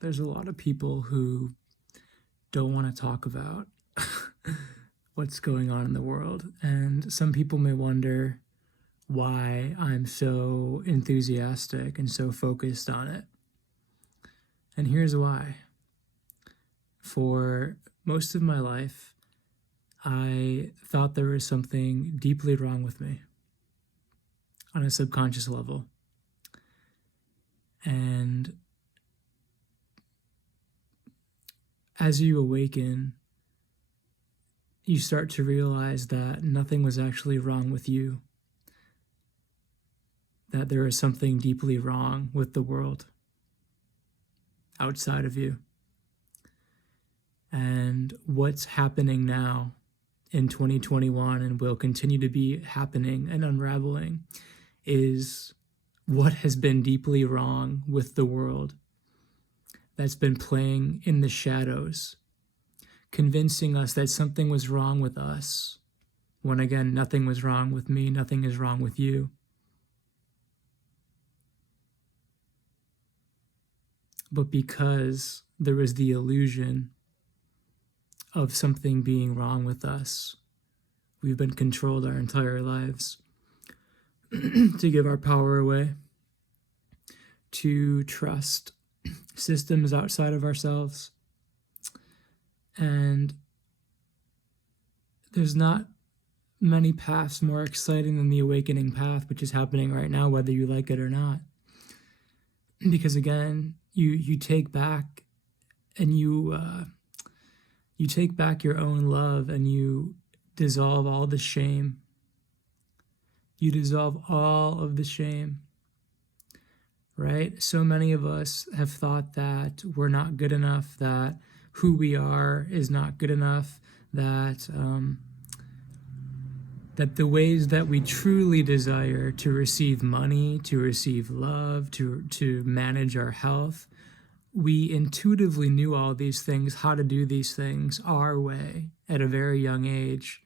There's a lot of people who don't want to talk about what's going on in the world. And some people may wonder why I'm so enthusiastic and so focused on it. And here's why. For most of my life, I thought there was something deeply wrong with me on a subconscious level. And as you awaken, you start to realize that nothing was actually wrong with you, that there is something deeply wrong with the world outside of you. And what's happening now in 2021 and will continue to be happening and unraveling is what has been deeply wrong with the world that's been playing in the shadows, convincing us that something was wrong with us, when again, nothing was wrong with me, nothing is wrong with you. But because there was the illusion of something being wrong with us, we've been controlled our entire lives to give our power away, to trust systems outside of ourselves. And there's not many paths more exciting than the awakening path, which is happening right now, whether you like it or not. Because again, you take back and you take back your own love, and you dissolve all the shame. You dissolve all of the shame, right? So many of us have thought that we're not good enough, that who we are is not good enough, that that the ways that we truly desire to receive money, to receive love, to manage our health, we intuitively knew all these things, how to do these things our way at a very young age,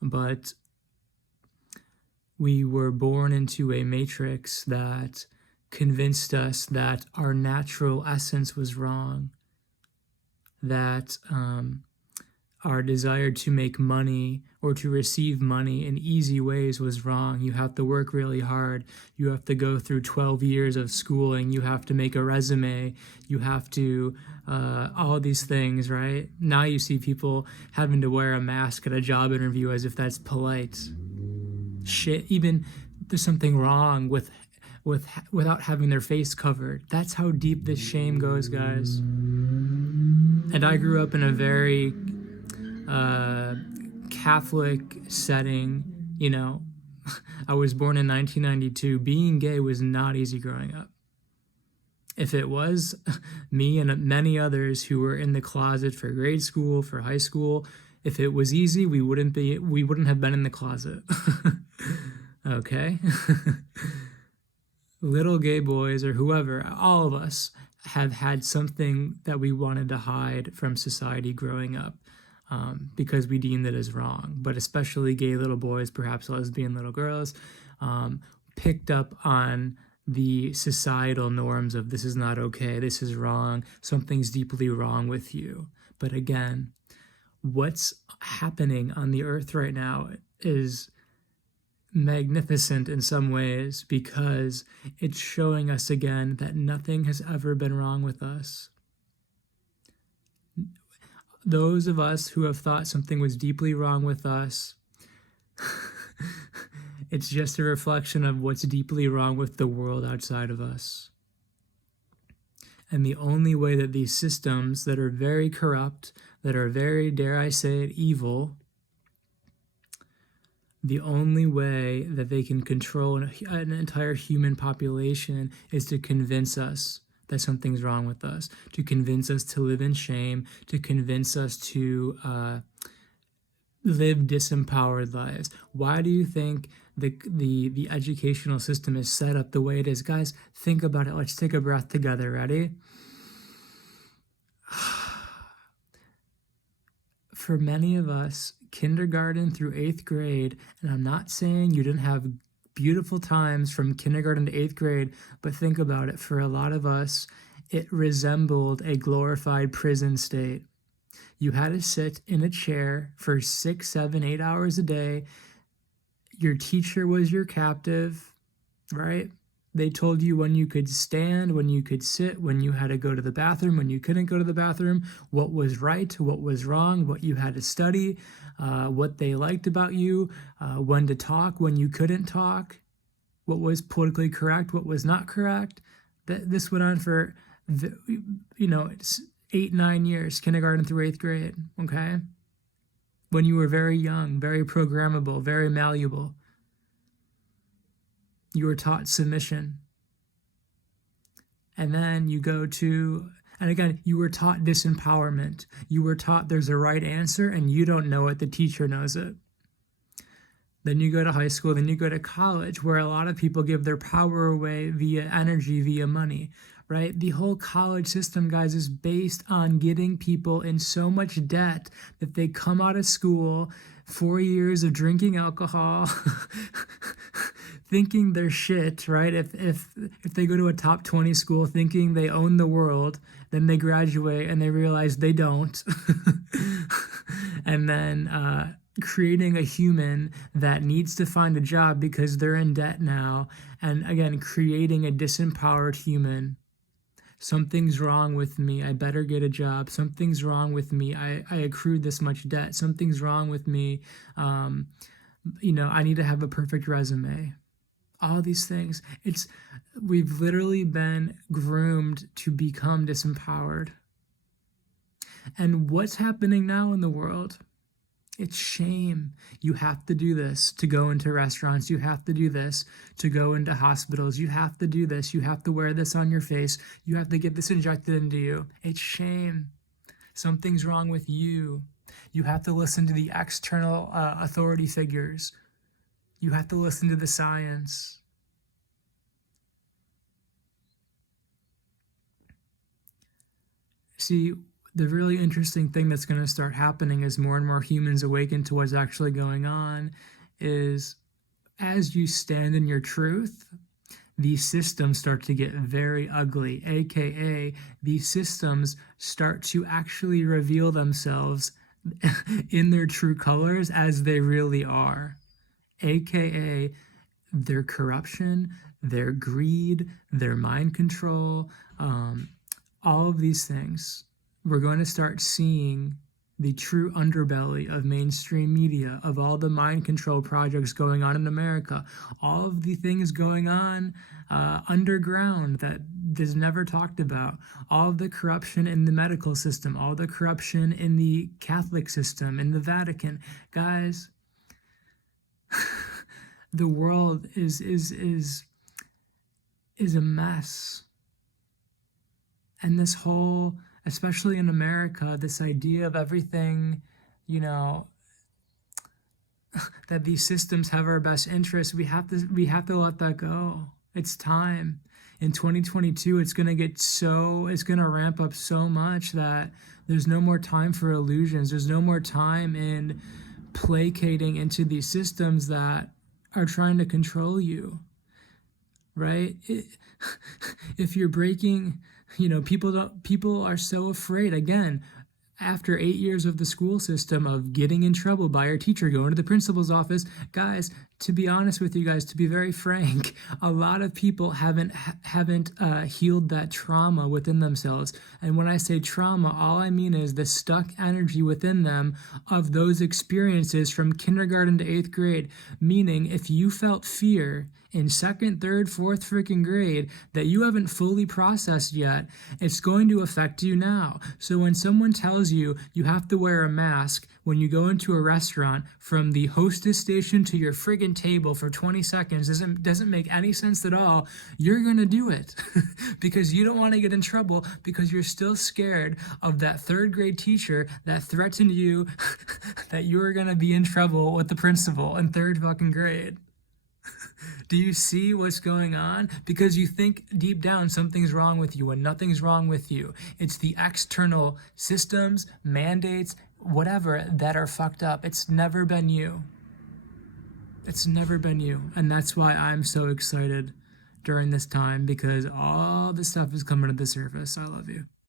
but we were born into a matrix that convinced us that our natural essence was wrong, that our desire to make money or to receive money in easy ways was wrong. You have to work really hard. You have to go through 12 years of schooling. You have to make a resume. You have to, all these things, right? Now you see people having to wear a mask at a job interview as if that's polite. Shit, even there's something wrong without having their face covered. That's how deep this shame goes, guys. And I grew up in a very Catholic setting. You know, I was born in 1992. Being gay was not easy growing up. If it was, me and many others who were in the closet for grade school, for high school, if it was easy, we wouldn't have been in the closet. Okay? Little gay boys or whoever, all of us have had something that we wanted to hide from society growing up, because we deemed it as wrong. But especially gay little boys, perhaps lesbian little girls, picked up on the societal norms of this is not okay, this is wrong, something's deeply wrong with you. But again, what's happening on the earth right now is magnificent in some ways, because it's showing us again that nothing has ever been wrong with us. Those of us who have thought something was deeply wrong with us, it's just a reflection of what's deeply wrong with the world outside of us. And the only way that these systems that are very corrupt, that are very, dare I say it, evil, the only way that they can control an entire human population is to convince us that something's wrong with us, to convince us to live in shame, to convince us to live disempowered lives. Why do you think the educational system is set up the way it is? Guys, think about it. Let's take a breath together. Ready? For many of us, kindergarten through 8th grade, and I'm not saying you didn't have beautiful times from kindergarten to 8th grade, but think about it. For a lot of us, it resembled a glorified prison state. You had to sit in a chair for 6, 7, 8 hours a day. Your teacher was your captive, right? They told you when you could stand, when you could sit, when you had to go to the bathroom, when you couldn't go to the bathroom, what was right, what was wrong, what you had to study, what they liked about you, when to talk, when you couldn't talk, what was politically correct, what was not correct. This went on for, 8, 9 years, kindergarten through 8th grade, okay? When you were very young, very programmable, very malleable. You were taught submission. And then you go to, and again, you were taught disempowerment. You were taught there's a right answer and you don't know it, the teacher knows it. Then you go to high school, then you go to college, where a lot of people give their power away via energy, via money, right? The whole college system, guys, is based on getting people in so much debt that they come out of school, 4 years of drinking alcohol, thinking they're shit, right? If they go to a top 20 school thinking they own the world, then they graduate and they realize they don't. And then creating a human that needs to find a job because they're in debt now. And again, creating a disempowered human. Something's wrong with me. I better get a job. Something's wrong with me. I accrued this much debt. Something's wrong with me. I need to have a perfect resume. All these things. We've literally been groomed to become disempowered. And what's happening now in the world? It's shame. You have to do this to go into restaurants. You have to do this to go into hospitals. You have to do this. You have to wear this on your face. You have to get this injected into you. It's shame. Something's wrong with you. You have to listen to the external authority figures. You have to listen to the science. See, the really interesting thing that's going to start happening as more and more humans awaken to what's actually going on is as you stand in your truth, these systems start to get very ugly, aka these systems start to actually reveal themselves in their true colors as they really are, aka their corruption, their greed, their mind control, all of these things. We're going to start seeing the true underbelly of mainstream media, of all the mind control projects going on in America, all of the things going on underground that is never talked about, all of the corruption in the medical system, all the corruption in the Catholic system, in the Vatican. Guys, the world is a mess. And this whole, especially in America, this idea of everything, that these systems have our best interests, we have to let that go. It's time. In 2022, it's going to ramp up so much that there's no more time for illusions. There's no more time in placating into these systems that are trying to control you, right? If you're breaking, people are so afraid, again, after 8 years of the school system, of getting in trouble by your teacher, going to the principal's office. Guys, to be honest with you guys, to be very frank, a lot of people haven't healed that trauma within themselves. And when I say trauma, all I mean is the stuck energy within them of those experiences from kindergarten to 8th grade. Meaning, if you felt fear in 2nd, 3rd, 4th freaking grade that you haven't fully processed yet, it's going to affect you now. So when someone tells you you have to wear a mask when you go into a restaurant from the hostess station to your friggin' table for 20 seconds doesn't make any sense at all, you're going to do it because you don't want to get in trouble, because you're still scared of that 3rd grade teacher that threatened you that you're going to be in trouble with the principal in 3rd fucking grade. Do you see what's going on? Because you think deep down something's wrong with you, and nothing's wrong with you. It's the external systems, mandates, whatever, that are fucked up. It's never been you. It's never been you. And that's why I'm so excited during this time because all this stuff is coming to the surface. I love you.